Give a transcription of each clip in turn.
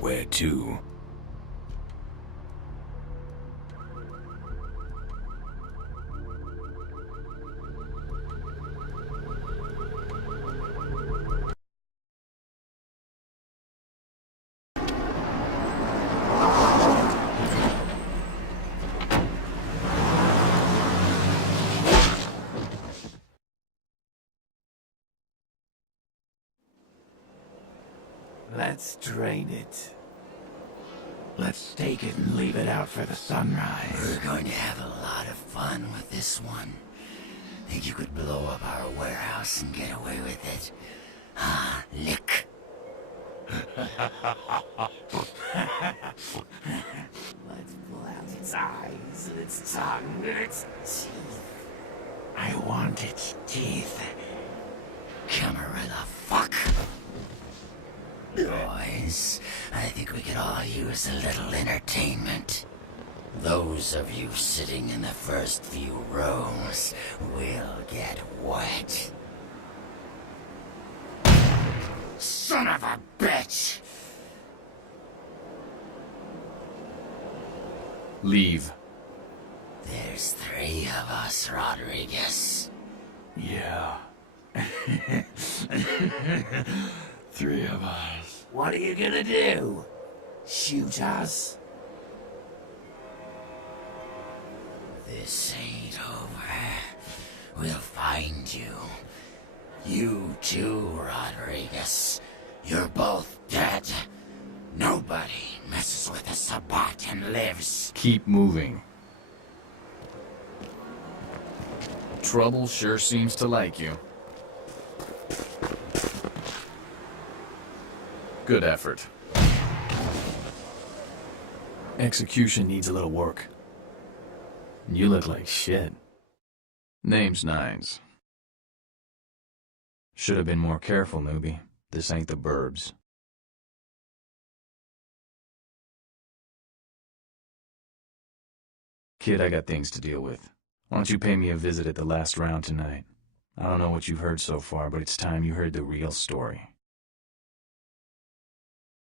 Where to? Let's drain it. Let's take it and leave it out for the sunrise. We're going to have a lot of fun with this one. Think you could blow up our warehouse and get away with it? Ah, lick. Let's pull out its eyes and its tongue and its teeth. I want its teeth. Camarilla fuck. Boys, I think we could all use a little entertainment. Those of you sitting in the first few rows will get wet. Son of a bitch! Leave. There's 3 of us, Rodriguez. Yeah. 3 of us. What are you gonna do? Shoot us? This ain't over. We'll find you. You too, Rodriguez. You're both dead. Nobody messes with a Sabbat and lives. Keep moving. Trouble sure seems to like you. Good effort. Execution needs a little work. You look like shit. Name's Nines. Should have been more careful, newbie. This ain't the burbs. Kid, I got things to deal with. Why don't you pay me a visit at the last round tonight? I don't know what you've heard so far, but it's time you heard the real story.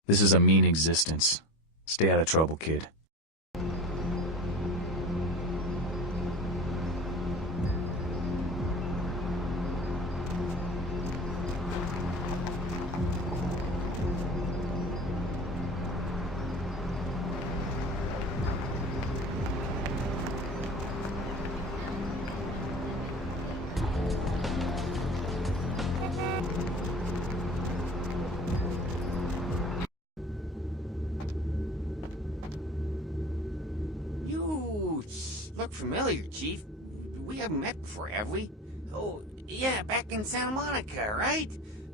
This is a mean existence. Stay out of trouble, kid. Look familiar, Chief. We haven't met before, have we? Oh, yeah, back in Santa Monica, right?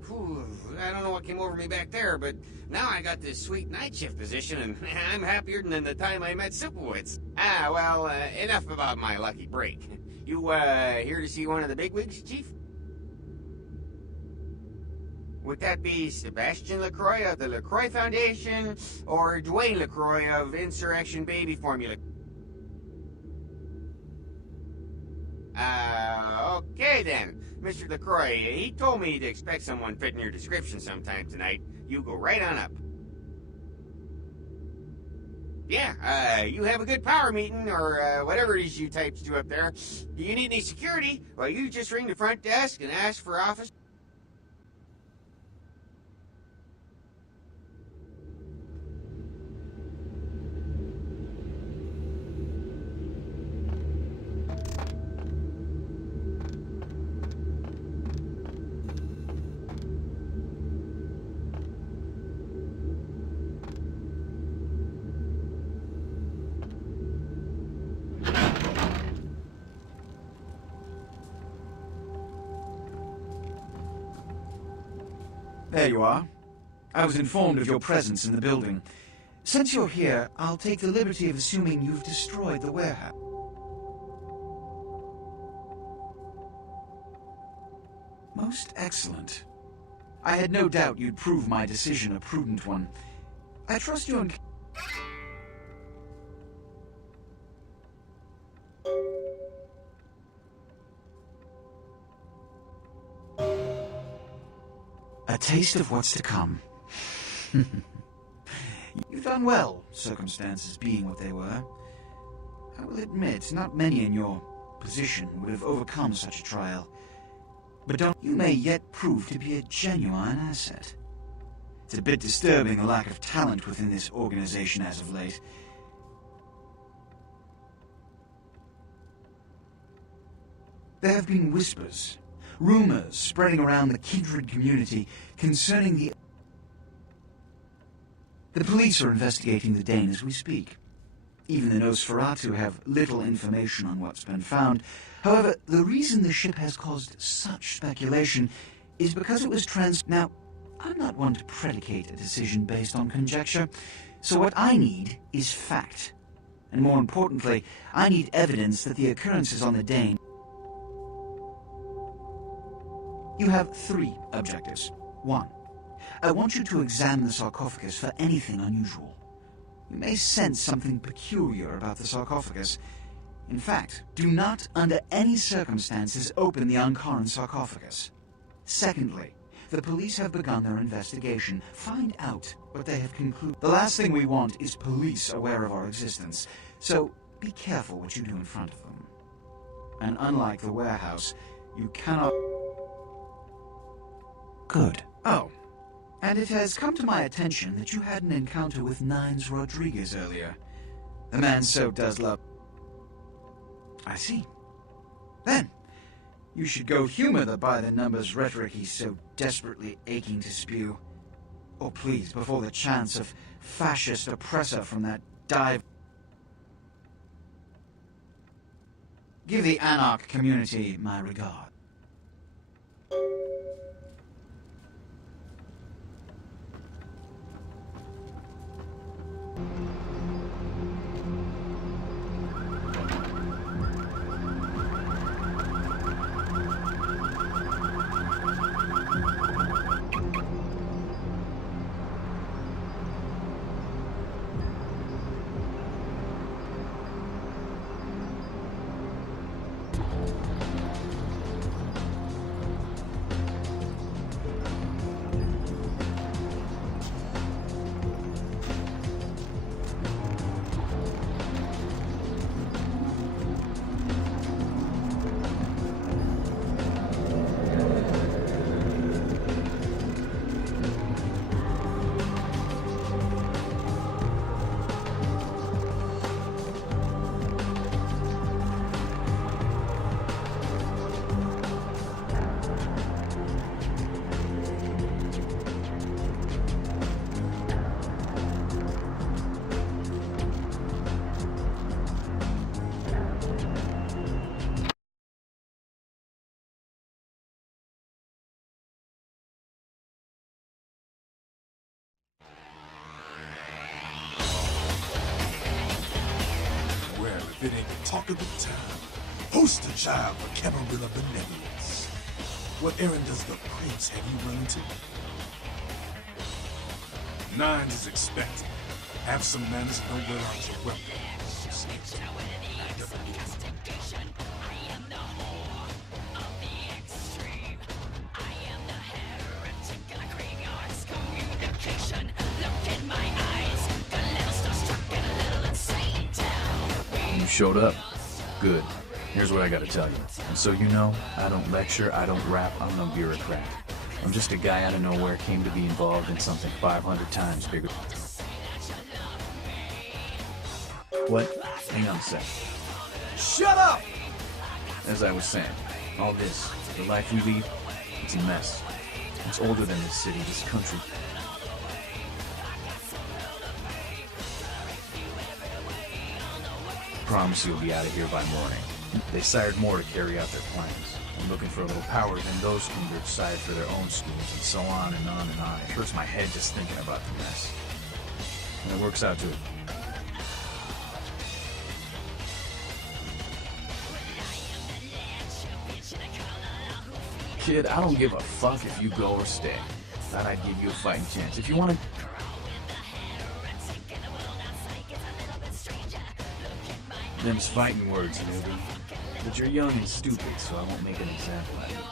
Whew, I don't know what came over me back there, but now I got this sweet night shift position, and I'm happier than the time I met Sipowicz. Well, enough about my lucky break. You, here to see one of the bigwigs, Chief? Would that be Sebastian LaCroix of the LaCroix Foundation, or Dwayne LaCroix of Insurrection Baby Formula? Okay then. Mr. LaCroix, he told me to expect someone fitting your description sometime tonight. You go right on up. Yeah, you have a good power meeting, or whatever it is you types do up there. Do you need any security? Well, you just ring the front desk and ask for office. There you are. I was informed of your presence in the building. Since you're here, I'll take the liberty of assuming you've destroyed the warehouse. Most excellent. I had no doubt you'd prove my decision a prudent one. I trust you and... A taste of what's to come. You've done well, circumstances being what they were. I will admit, not many in your position would have overcome such a trial. But you may yet prove to be a genuine asset. It's a bit disturbing the lack of talent within this organization as of late. There have been whispers, rumors spreading around the kindred community concerning the... The police are investigating the Dane as we speak. Even the Nosferatu have little information on what's been found. However, the reason the ship has caused such speculation is because it was Now, I'm not one to predicate a decision based on conjecture, so what I need is fact. And more importantly, I need evidence that the occurrences on the Dane... You have 3 objectives. 1. I want you to examine the sarcophagus for anything unusual. You may sense something peculiar about the sarcophagus. In fact, do not, under any circumstances, open the Ankaran sarcophagus. Secondly, the police have begun their investigation. Find out what they have concluded. The last thing we want is police aware of our existence, so be careful what you do in front of them. And unlike the warehouse, you cannot... Good. Oh, and it has come to my attention that you had an encounter with Nines Rodriguez earlier. The man so does love... I see. Then, you should go humor the by-the-numbers rhetoric he's so desperately aching to spew. Or please, before the chance of fascist oppressor from that dive... Give the Anarch community my regard. If it ain't the talk of the town, poster child for Camarilla benevolence. What errand does the prince have you run into? Nines is expected. Have some manners and don't wear out your weapon. You showed up. Good. Here's what I gotta tell you. And so you know, I don't lecture, I don't rap, I'm no bureaucrat. I'm just a guy out of nowhere came to be involved in something 500 times bigger. What? Hang on a sec. Shut up! As I was saying, all this, the life we lead, it's a mess. It's older than this city, this country. Promise you'll be out of here by morning. They sired more to carry out their plans. I'm looking for a little power, then those kindred side for their own schools, and so on and on and on. It hurts my head just thinking about the mess. And it works out too. Kid, I don't give a fuck if you go or stay. Thought I'd give you a fighting chance. If you want to... Them's fighting words, newbie. But you're young and stupid, so I won't make an example out of you.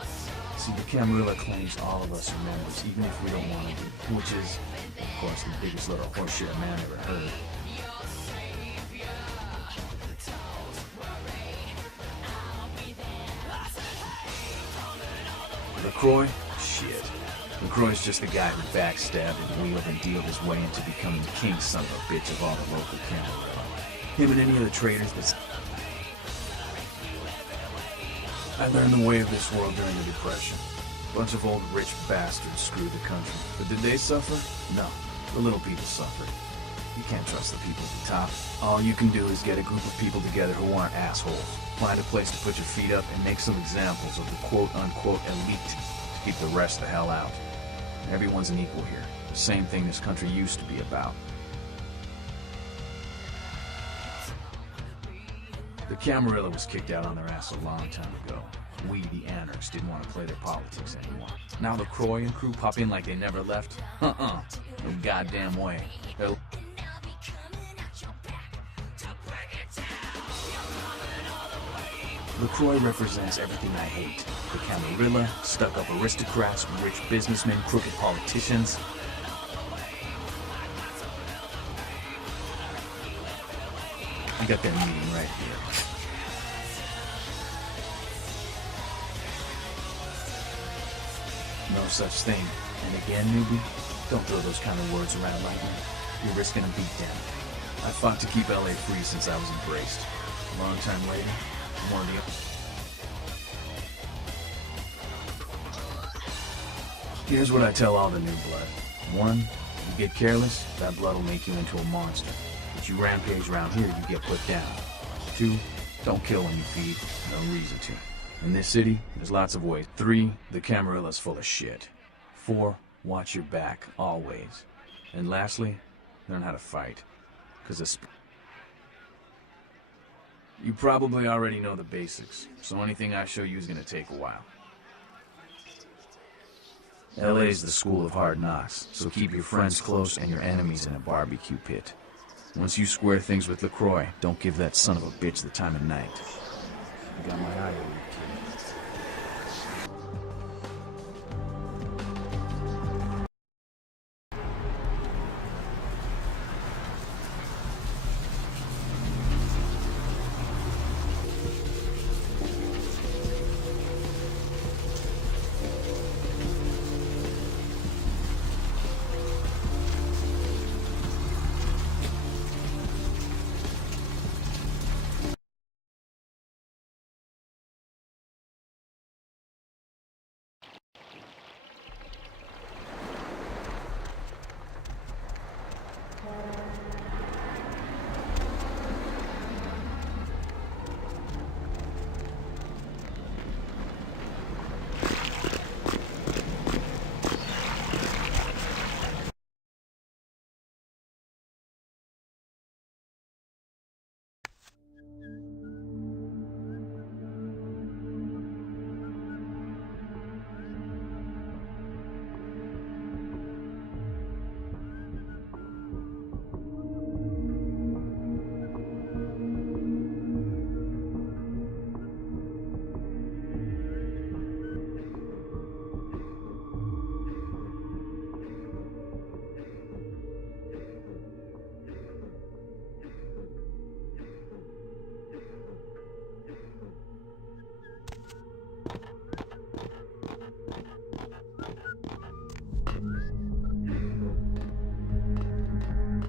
See, the Camarilla claims all of us are members, even if we don't want to be, which is, of course, the biggest little horseshit a man ever heard. LaCroix? Shit. LaCroix's just the guy who backstabbed and wheeled and dealed his way into becoming the king son of a bitch of all the local Camarilla. Him and any of the traitors that's... I learned the way of this world during the Depression. A bunch of old rich bastards screwed the country. But did they suffer? No. The little people suffered. You can't trust the people at the top. All you can do is get a group of people together who aren't assholes. Find a place to put your feet up and make some examples of the quote-unquote elite to keep the rest the hell out. Everyone's an equal here. The same thing this country used to be about. The Camarilla was kicked out on their ass a long time ago. We, the anarchs, didn't want to play their politics anymore. Now LaCroix and crew pop in like they never left? No goddamn way. LaCroix represents everything I hate. The Camarilla, stuck-up aristocrats, rich businessmen, crooked politicians. I got their meeting right here. No such thing. And again, newbie, don't throw those kind of words around like that. You're risking a beatdown. I fought to keep LA free since I was embraced. A long time later, one of the... Here's what I tell all the new blood. 1, you get careless, that blood will make you into a monster. But you rampage around here, you get put down. 2, don't kill when you feed. No reason to. In this city, there's lots of ways. 3, the Camarilla's full of shit. 4, watch your back, always. And lastly, learn how to fight. Because you probably already know the basics, so anything I show you is going to take a while. LA's the school of hard knocks, so keep your friends close and your enemies in a barbecue pit. Once you square things with LaCroix, don't give that son of a bitch the time of night. I got my eye on you, kid.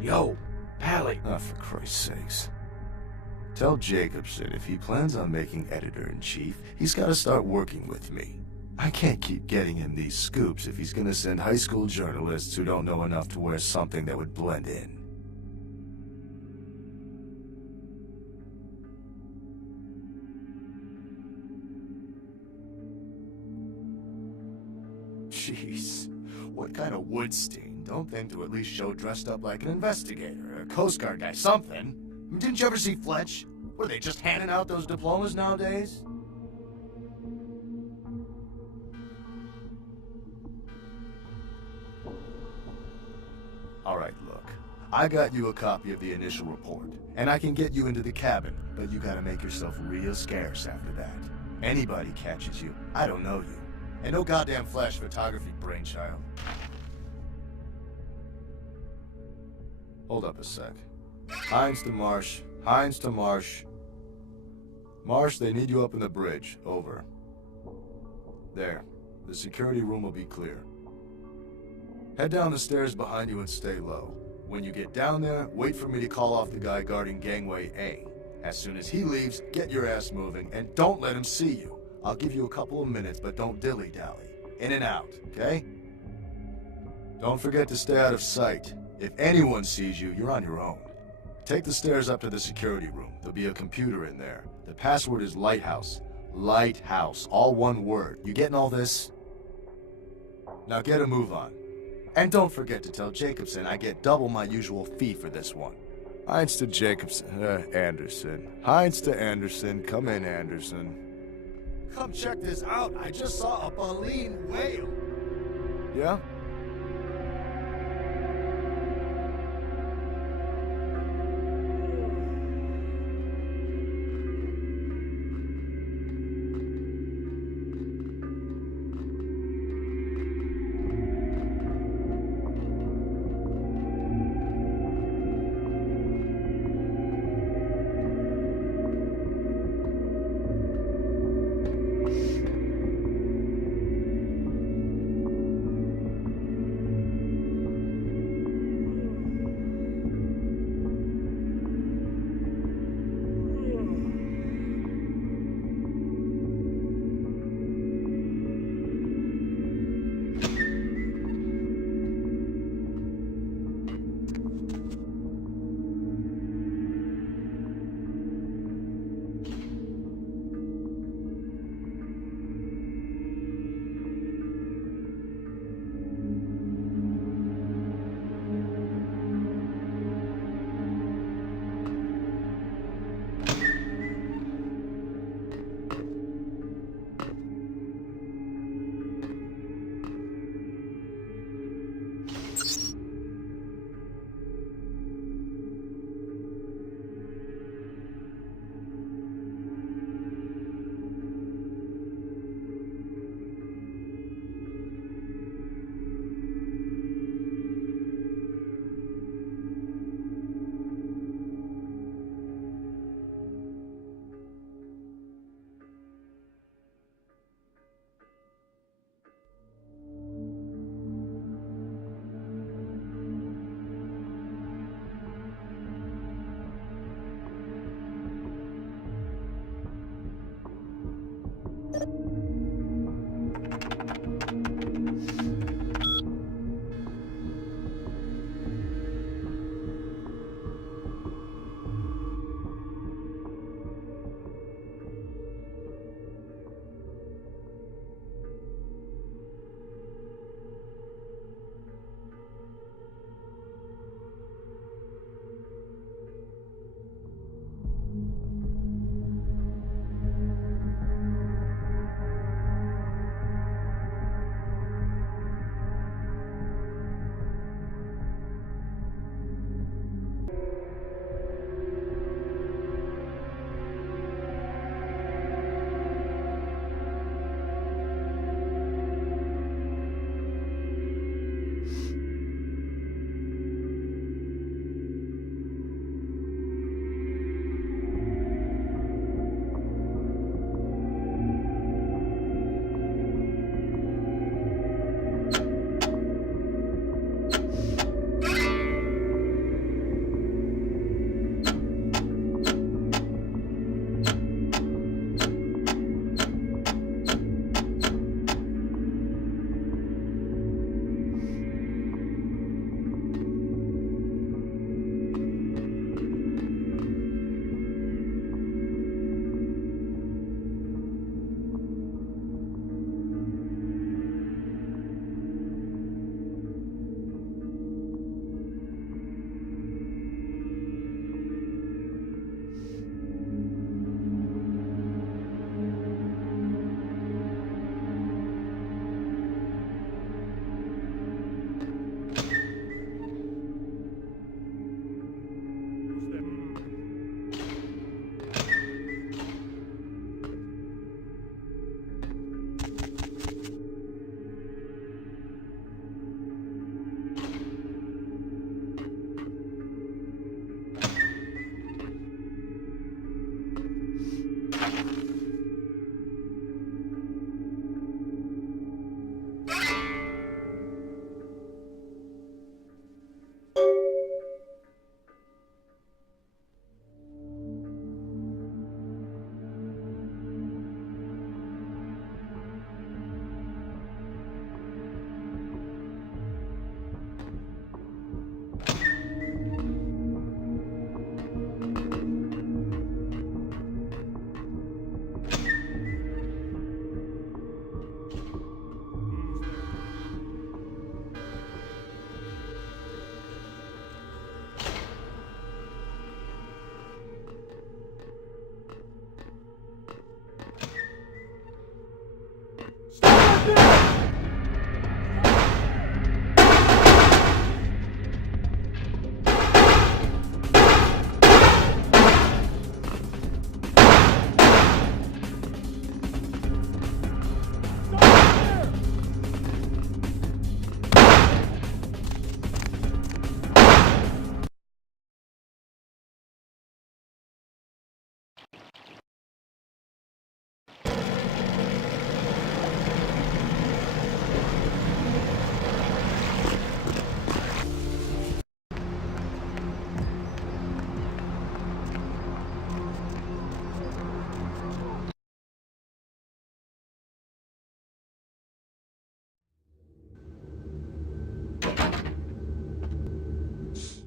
Yo, Pally. Oh, for Christ's sakes. Tell Jacobson if he plans on making editor-in-chief, he's got to start working with me. I can't keep getting him these scoops if he's gonna send high school journalists who don't know enough to wear something that would blend in. Jeez, what kind of Woodstein? Don't think to at least show dressed up like an investigator, a Coast Guard guy, something. Didn't you ever see Fletch? Were they just handing out those diplomas nowadays? Alright, look. I got you a copy of the initial report, and I can get you into the cabin, but you gotta make yourself real scarce after that. Anybody catches you, I don't know you. And no goddamn flash photography, brainchild. Hold up a sec. Hines to Marsh. Hines to Marsh. Marsh, they need you up in the bridge. Over. There. The security room will be clear. Head down the stairs behind you and stay low. When you get down there, wait for me to call off the guy guarding gangway A. As soon as he leaves, get your ass moving, and don't let him see you. I'll give you a couple of minutes, but don't dilly-dally. In and out, okay? Don't forget to stay out of sight. If anyone sees you, you're on your own. Take the stairs up to the security room. There'll be a computer in there. The password is Lighthouse. Lighthouse. All one word. You getting all this? Now get a move on. And don't forget to tell Jacobson I get double my usual fee for this one. Hines to Jacobson. Anderson. Hines to Anderson. Come in, Anderson. Come check this out. I just saw a baleen whale. Yeah?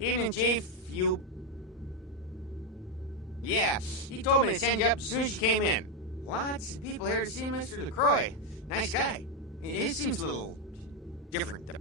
Evening, Chief. Yeah, he told me to send you up as soon as you came in. Lots of people here to see Mr. LaCroix. Nice guy. He seems a little different, though.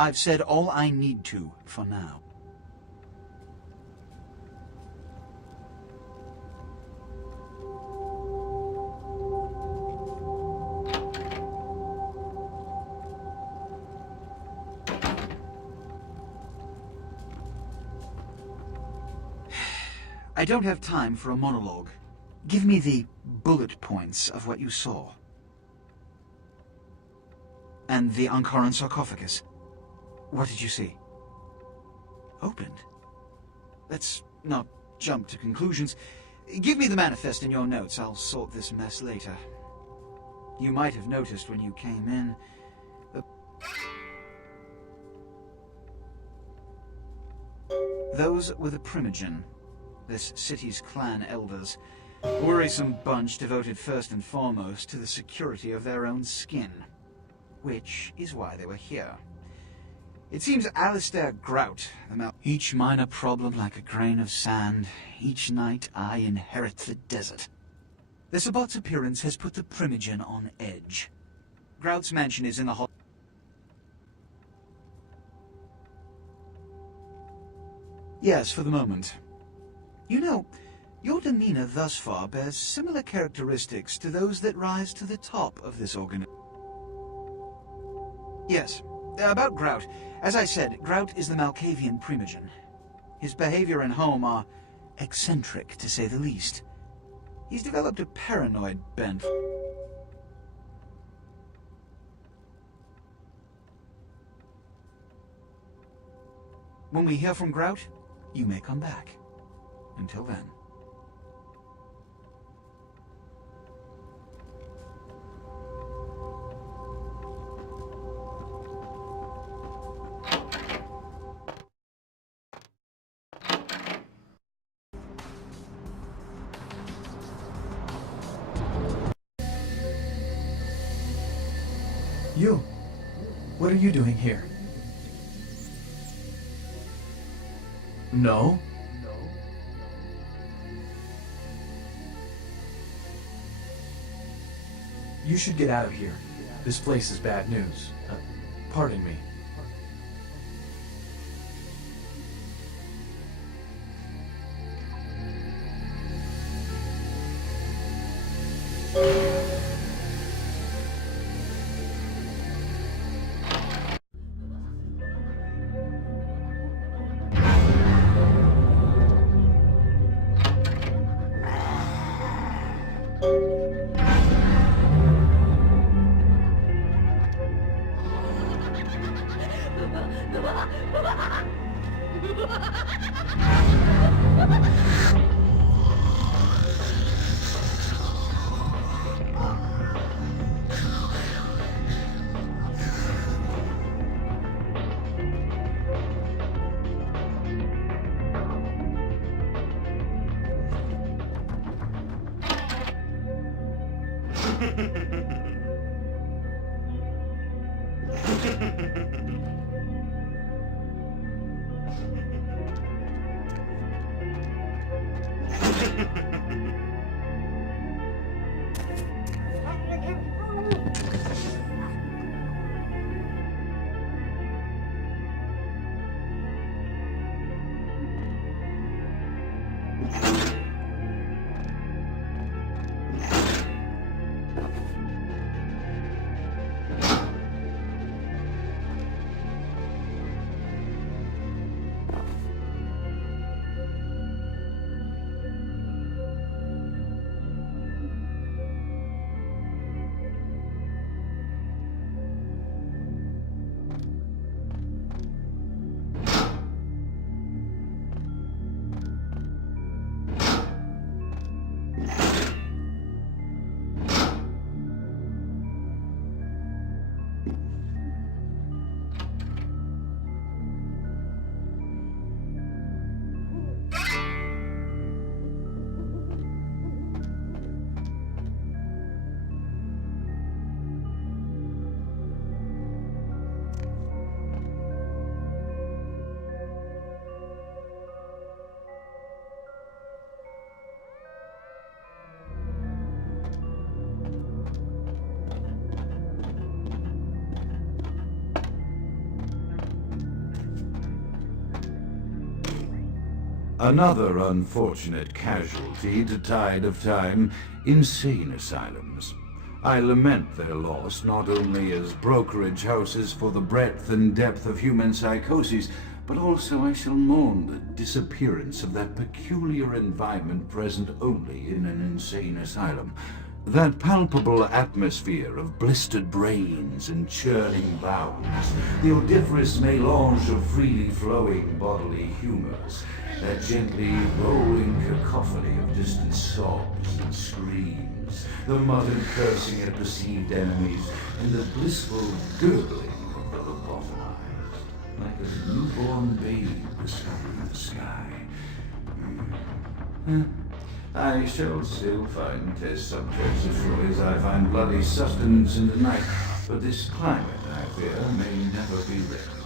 I've said all I need to for now. I don't have time for a monologue. Give me the bullet points of what you saw. And the Ankaran sarcophagus. What did you see? Opened? Let's not jump to conclusions. Give me the manifest in your notes. I'll sort this mess later. You might have noticed when you came in... Those were the Primogen, this city's clan elders. A worrisome bunch devoted first and foremost to the security of their own skin. Which is why they were here. It seems Alistair Grout, each minor problem like a grain of sand. Each night I inherit the desert. The Sabbat's appearance has put the Primogen on edge. Grout's mansion is in the hot... Yes, for the moment. You know, your demeanor thus far bears similar characteristics to those that rise to the top of this organization. Yes, about Grout. As I said, Grout is the Malkavian Primogen. His behavior and home are eccentric, to say the least. He's developed a paranoid bent. When we hear from Grout, you may come back. Until then. You? What are you doing here? No? You should get out of here. This place is bad news. Pardon me. Another unfortunate casualty to tide of time, insane asylums. I lament their loss not only as brokerage houses for the breadth and depth of human psychoses, but also I shall mourn the disappearance of that peculiar environment present only in an insane asylum. That palpable atmosphere of blistered brains and churning bowels, the odoriferous melange of freely flowing bodily humors, that gently rolling cacophony of distant sobs and screams, the muttered cursing at perceived enemies, and the blissful gurgling of the lobotomized, like a newborn babe discovering the sky. I shall still find test subjects as surely as I find bloody sustenance in the night, but this climate, I fear, may never be replicated.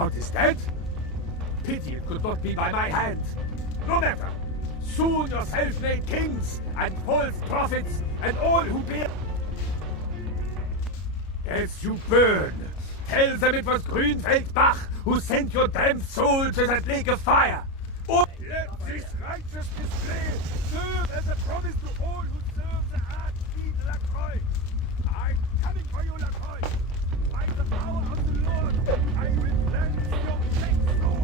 Count is dead? Pity it could not be by my hand. No matter. Soon your self-made kings and false prophets and all who bear... As you burn, tell them it was Grünfeld Bach who sent your damned soul to that lake of fire. Oh, let this righteous display serve as a promise to all who serve the Archfiend Lacroix. I'm coming for you, Lacroix. By the power of the Lord, I will cleanse your black soul.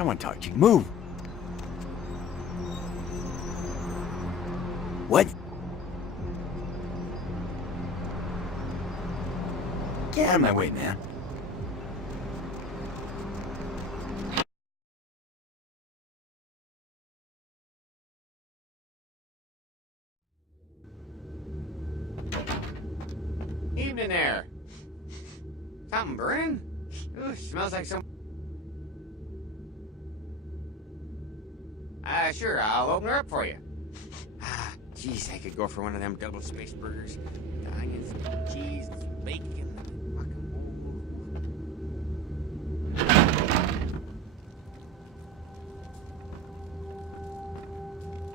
don't want to talk to you. Move! What? Get out of my way, man. Evening there. Something burning? Ooh, smells like some... Sure, I'll open her up for you. Jeez, I could go for one of them double spaced burgers. The onions, cheese, bacon,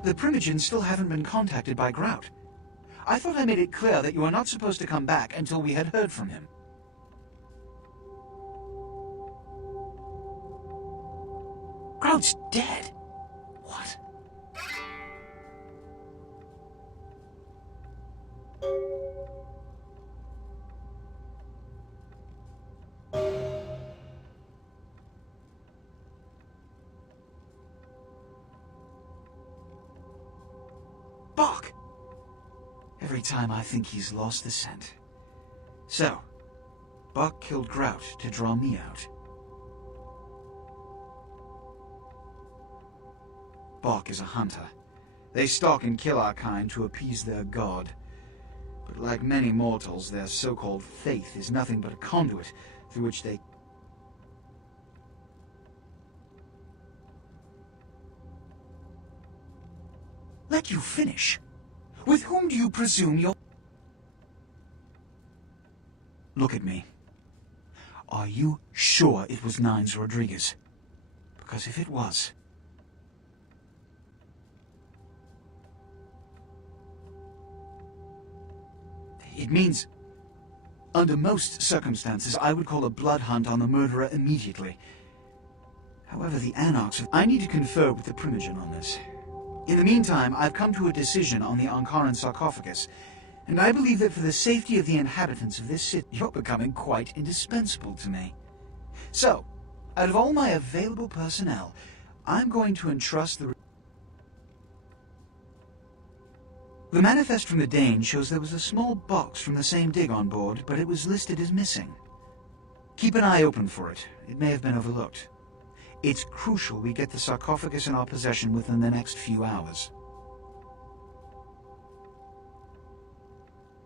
The Primogens still haven't been contacted by Grout. I thought I made it clear that you are not supposed to come back until we had heard from him. Grout's dead. What? Bach! Every time I think he's lost the scent. So, Bach killed Grout to draw me out. Bach is a hunter. They stalk and kill our kind to appease their god. But like many mortals, their so-called faith is nothing but a conduit through which they... Let you finish? With whom do you presume you're... Look at me. Are you sure it was Nines Rodriguez? Because if it was... It means, under most circumstances, I would call a blood hunt on the murderer immediately. However, the Anarchs... I need to confer with the Primogen on this. In the meantime, I've come to a decision on the Ankaran sarcophagus, and I believe that for the safety of the inhabitants of this city, you're becoming quite indispensable to me. So, out of all my available personnel, I'm going to entrust the... The manifest from the Dane shows there was a small box from the same dig on board, but it was listed as missing. Keep an eye open for it. It may have been overlooked. It's crucial we get the sarcophagus in our possession within the next few hours.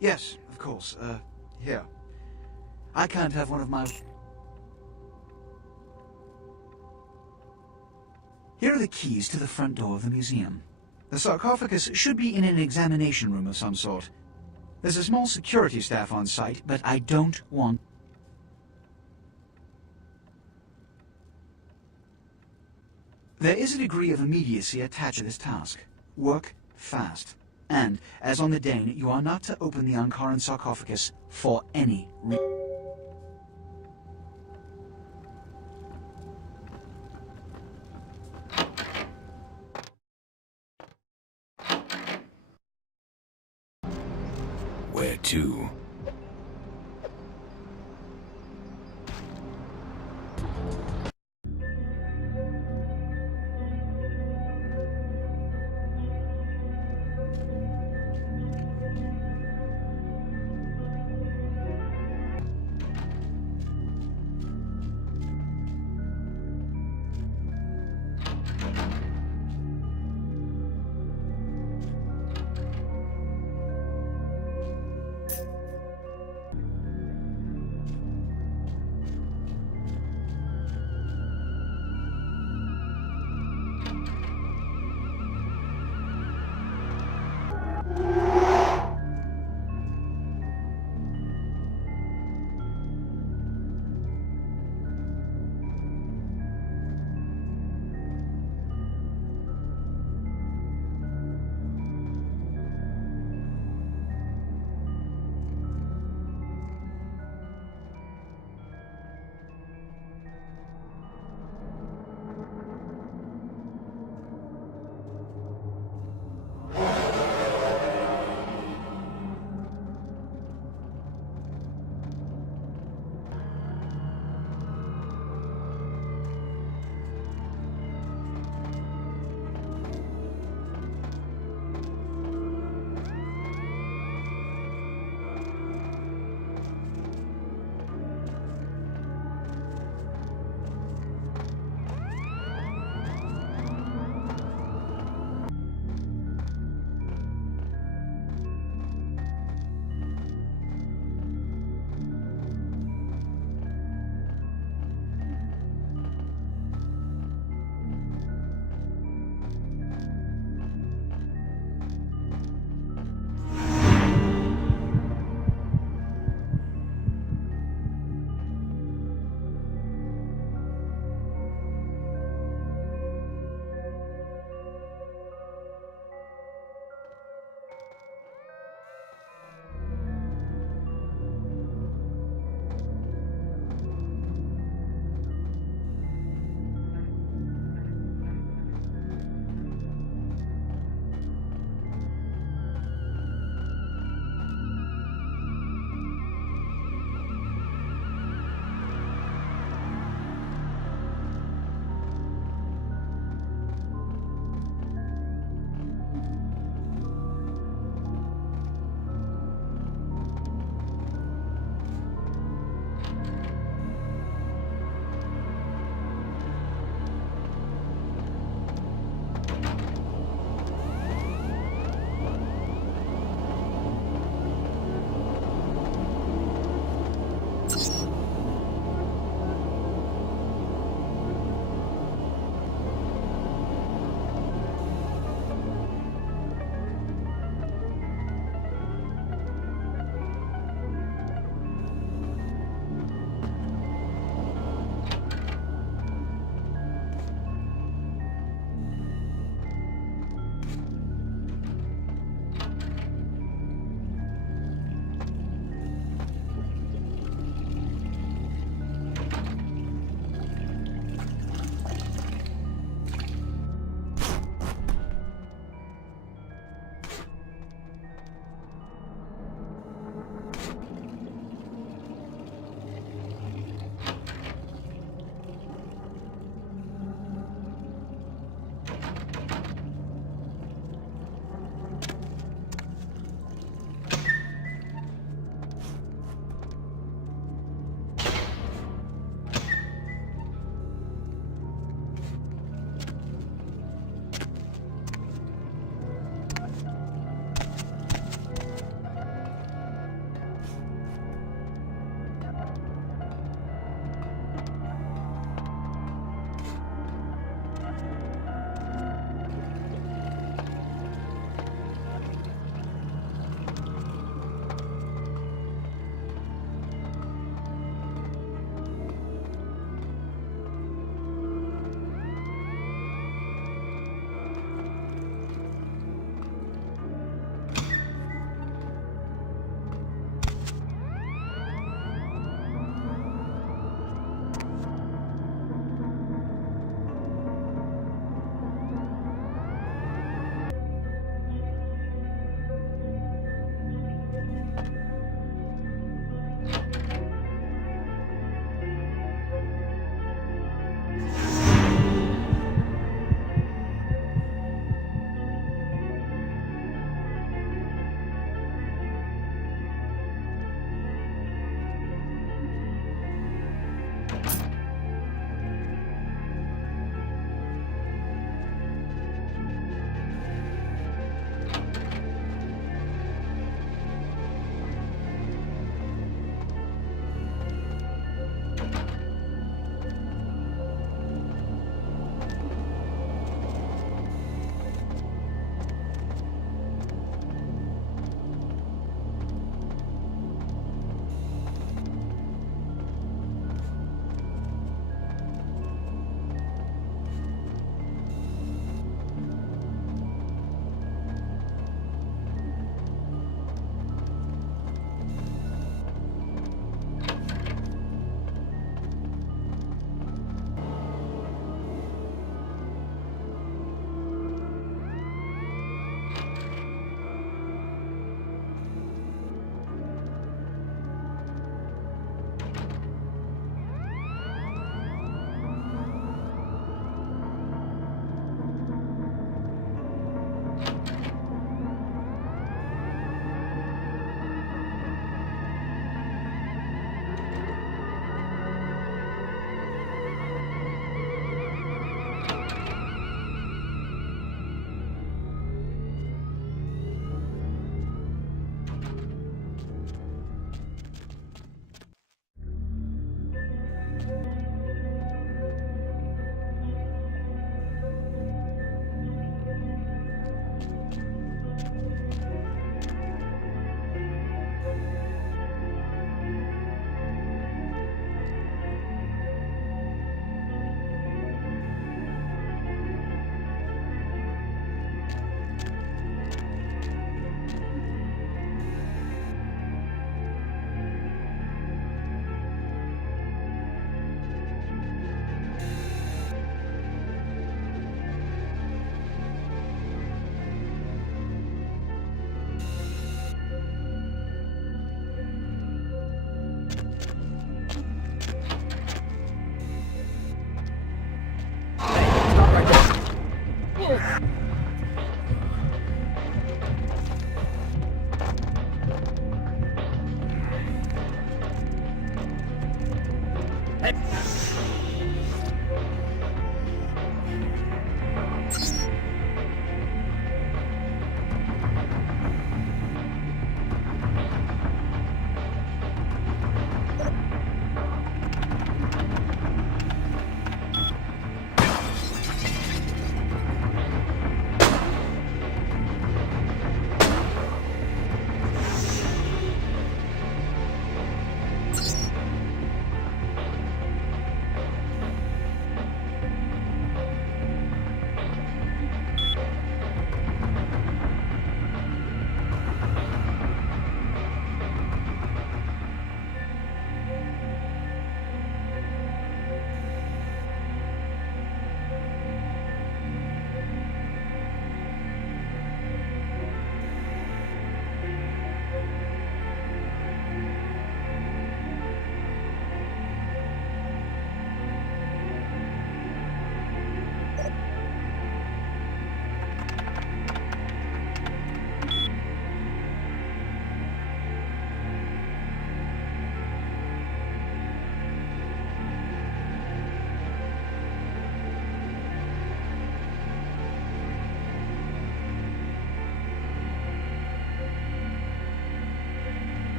Yes, of course. Here. I can't have one of my... Here are the keys to the front door of the museum. The sarcophagus should be in an examination room of some sort. There's a small security staff on site, but I don't want... There is a degree of immediacy attached to this task. Work fast. And, as on the Dane, you are not to open the Ankaran sarcophagus for any reason. Where to?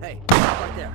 Hey, right there.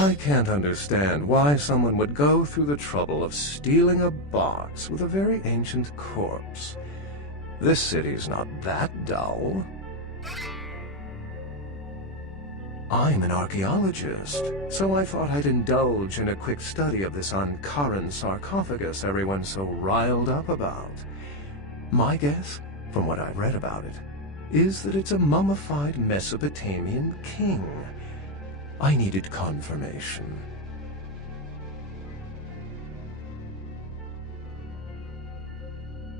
I can't understand why someone would go through the trouble of stealing a box with a very ancient corpse. This city's not that dull. I'm an archaeologist, so I thought I'd indulge in a quick study of this Ankaran sarcophagus everyone's so riled up about. My guess, from what I've read about it, is that it's a mummified Mesopotamian king. I needed confirmation.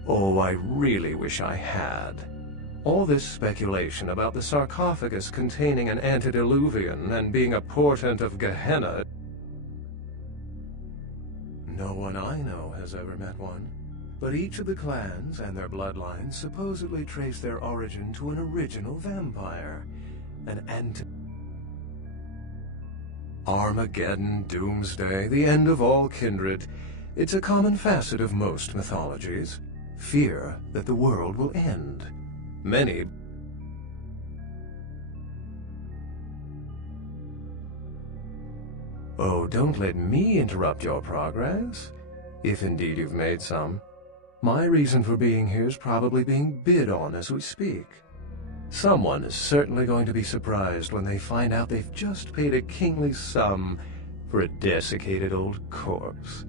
Oh, I really wish I had. All this speculation about the sarcophagus containing an antediluvian and being a portent of Gehenna. No one I know has ever met one, but each of the clans and their bloodlines supposedly trace their origin to an original vampire, an Armageddon, Doomsday, the end of all kindred. It's a common facet of most mythologies. Fear that the world will end. Many... Oh, don't let me interrupt your progress, if indeed you've made some. My reason for being here is probably being bid on as we speak. Someone is certainly going to be surprised when they find out they've just paid a kingly sum for a desiccated old corpse.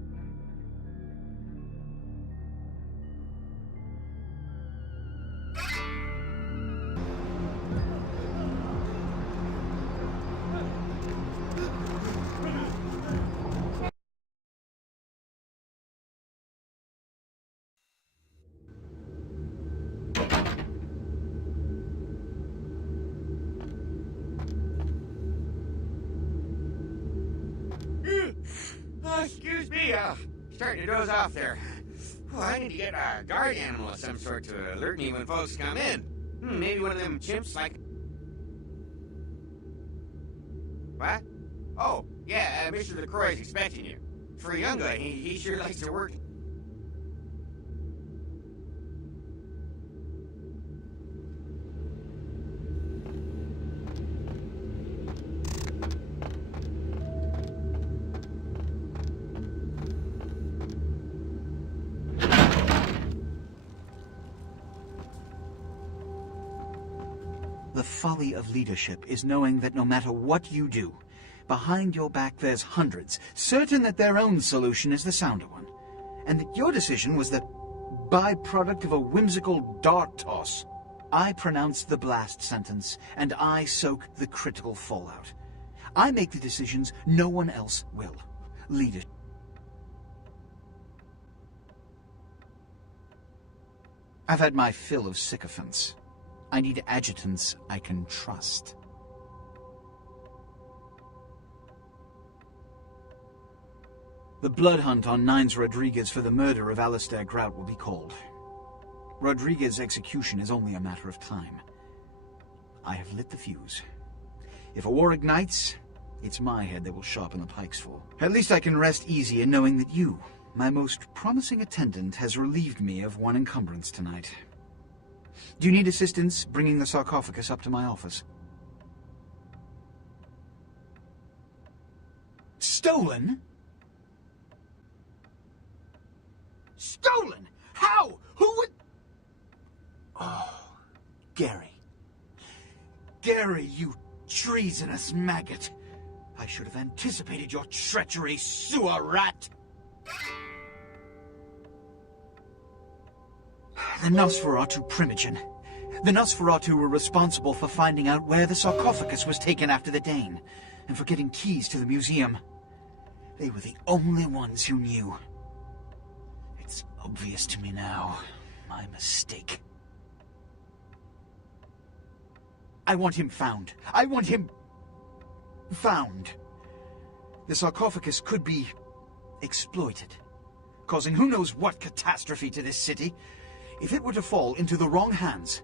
Excuse me, starting to doze off there. Oh, I need to get a guard animal of some sort to alert me when folks come in. Maybe one of them chimps like... What? Oh, yeah, Mr. LaCroix's expecting you. For a young guy, he sure likes to work. The folly of leadership is knowing that no matter what you do, behind your back there's hundreds, certain that their own solution is the sounder one, and that your decision was the byproduct of a whimsical dart toss. I pronounce the blast sentence, and I soak the critical fallout. I make the decisions, no one else will. Leadership. I've had my fill of sycophants. I need adjutants I can trust. The blood hunt on Nines Rodriguez for the murder of Alistair Grout will be called. Rodriguez's execution is only a matter of time. I have lit the fuse. If a war ignites, it's my head they will sharpen the pikes for. At least I can rest easy in knowing that you, my most promising attendant, has relieved me of one encumbrance tonight. Do you need assistance bringing the sarcophagus up to my office? Stolen? Stolen? How? Who would... Oh, Gary. Gary, you treasonous maggot. I should have anticipated your treachery, sewer rat. The Nosferatu Primogen. The Nosferatu were responsible for finding out where the sarcophagus was taken after the Dane, and for getting keys to the museum. They were the only ones who knew. It's obvious to me now. My mistake. I want him found. I want him... found. The sarcophagus could be exploited, causing who knows what catastrophe to this city. If it were to fall into the wrong hands...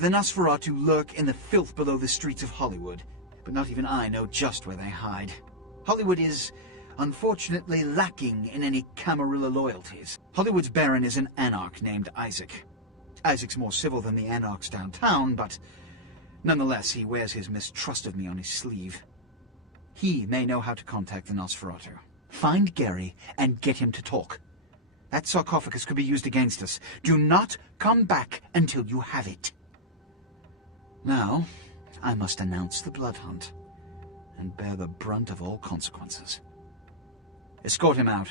The Nosferatu lurk in the filth below the streets of Hollywood, but not even I know just where they hide. Hollywood is, unfortunately, lacking in any Camarilla loyalties. Hollywood's baron is an anarch named Isaac. Isaac's more civil than the anarchs downtown, but Nonetheless, he wears his mistrust of me on his sleeve. He may know how to contact the Nosferatu. Find Gary and get him to talk. That sarcophagus could be used against us. Do not come back until you have it. Now, I must announce the blood hunt and bear the brunt of all consequences. Escort him out.